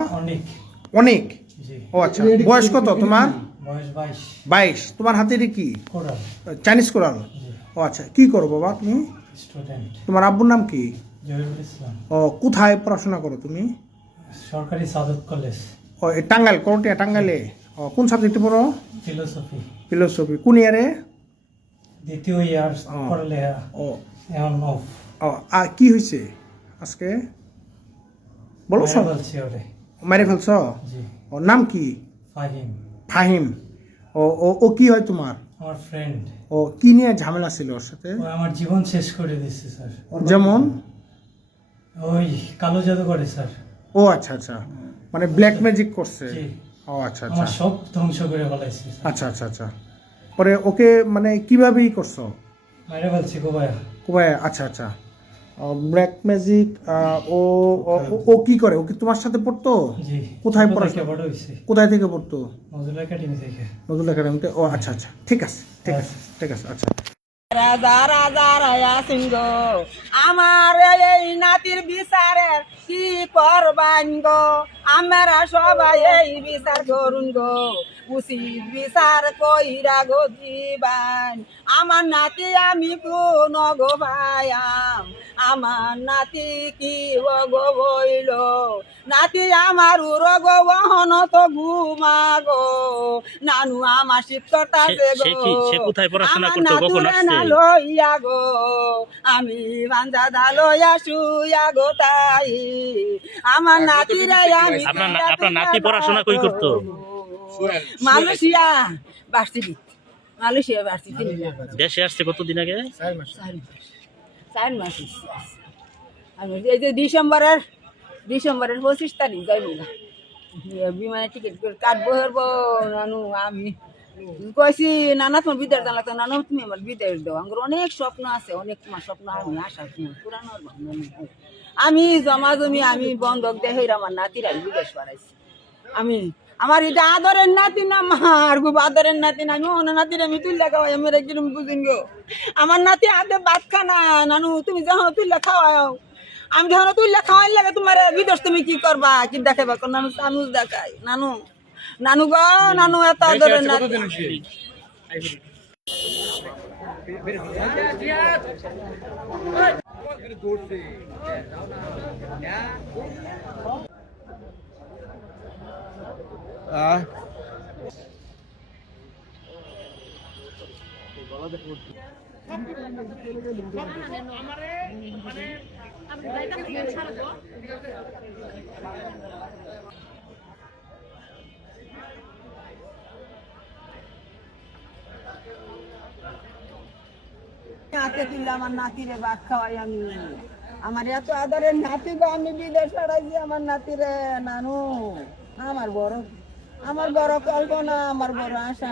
অনেক। অনেক? ও আচ্ছা। বয়স কত তোমার? বাইশ। তোমার হাতে কি? চাইনিজ ও আচ্ছা। কি করো বাবা তুমি? তোমার আব্বুর নাম কি? ও কোথায় পড়াশোনা করো তুমি? সরকারি সাদত কলেজ। ও টাঙ্গাইল করটিয়া টাঙ্গাইলে? ও কোন সাবজেক্টে পড়ো? ফিলোসফি। ফিলোসফি। কোন ইয়ারে দ্বিতীয় ইয়ার ও। ও। এখন অফ ও আর কি হয়েছে আজকে? বলো সব। মেরে ফেলছ? ওর নাম কি? ফাহিম। ফাহিম। ও ও ও কি হয় তোমার আমার ফ্রেন্ড ও কি নিয়ে ঝামেলা ছিল ওর সাথে? ও আমার জীবন শেষ করে দিচ্ছে স্যার যেমন? ওই কালো জাদু করে স্যার ও আচ্ছা আচ্ছা। মানে ব্ল্যাক ম্যাজিক করছে ও আচ্ছা আচ্ছা। আমার সব ধ্বংস করে ফেলাইছে। আচ্ছা আচ্ছা আচ্ছা। পরে ওকে মানে কীভাবে করছ মেরে ফেলছি ভাইয়া কোবায় আচ্ছা আচ্ছা। ব্ল্যাক ম্যাজিক ও ও- কি করে? ও কি তোমার সাথে পড়তো? জি। কোথায় পড়াশোনা? কোথায় থেকে পড়তো? নজরুল একাডেমি থেকে। নজরুল একাডেমিতে? ও আচ্ছা আচ্ছা। ঠিক আছে ঠিক আছে ঠিক আছে আচ্ছা। রাজা রাজা রায়া সিংহ আমার এই নাতির বিচারে কি করবান গো? আমরা সবাই এই বিচার করুন গো। উচিত বিচার কইরা গো দিবান। আমার নাতি আমি কোন গো ভায়াম আমার নাতি কি ও গো বইল নাতি আমার উরো গো বহন তো ঘুমা গো নানু আমার শিক্ষতা সে- সে কি- সে কোথায় পড়াশোনা করতো? কখন আসছে? লইয়া গো। আমি বান্দা দা লইয়া শুইয়া গো তাই। আমার নাতিরা আমি আপনার নাতি পড়াশোনা কই করতো? Malaysia varsity. Malaysia varsity. দেশে আসছে কতদিন আগে? চার মাস। চার মাস। আমি এই যে ডিসেম্বরের ডিসেম্বরের পঁচিশ তারিখ যাইব না বিমানের টিকিট করে কাটবো নানু, আমি। কইছি, নানা, তোমার বিদায় জানলা তো নানু, তুমি আমার বিদায় দাও। আমার অনেক স্বপ্ন আছে, অনেক তোমার স্বপ্ন আমি আশা তোমার। পুরানো আমি জমা জমি, আমি বন্ধক দেখে আমার নাতিরা বিদেশ পাঠাইছি আমি আমার এটা আদরের নাতি না আমার খুব আদরের নাতি না আমি অন্য নাতির আমি তুললে খাওয়াই আমার একদিন বুঝিন গো। আমার নাতি আদে ভাত খানা নানু তুমি যখন তুললে খাওয়াও। আমি যখন লেখা হয় লাগে তোমার বিদেশ তুমি কি করবা? কি দেখাবা কোন নানু চামচ দেখাই নানু নানু গো নানু এত আদরের নাতি। হাতে তুললে আমার নাতিরে ভাত খাওয়াই আমি আমার এত আদরের নাতি আমি বিদেশ পাঠাইছি আমার নাতিরে নানু। আমার বড় আমার বড় কল্পনা আমার বড় আশা